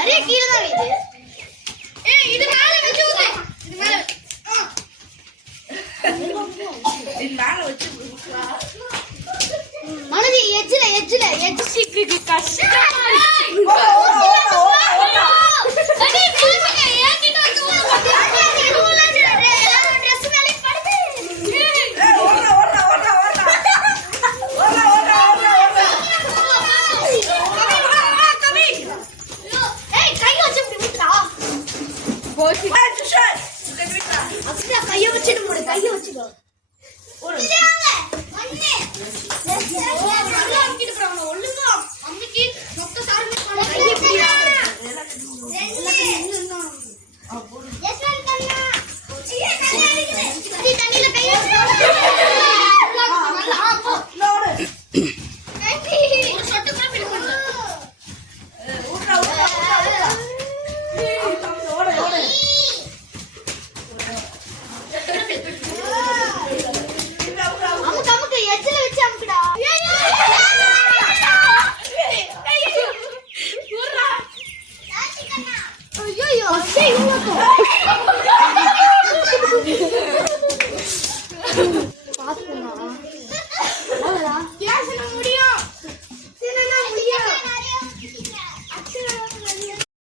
Array கீழ தான் இது. இது மேல வச்சு ஊத்து. இது மேல. இது மேல வச்சு மனதி எட்ஜ்ல சிக்கு கஷ்டம். கைய வச்சுக்கோ.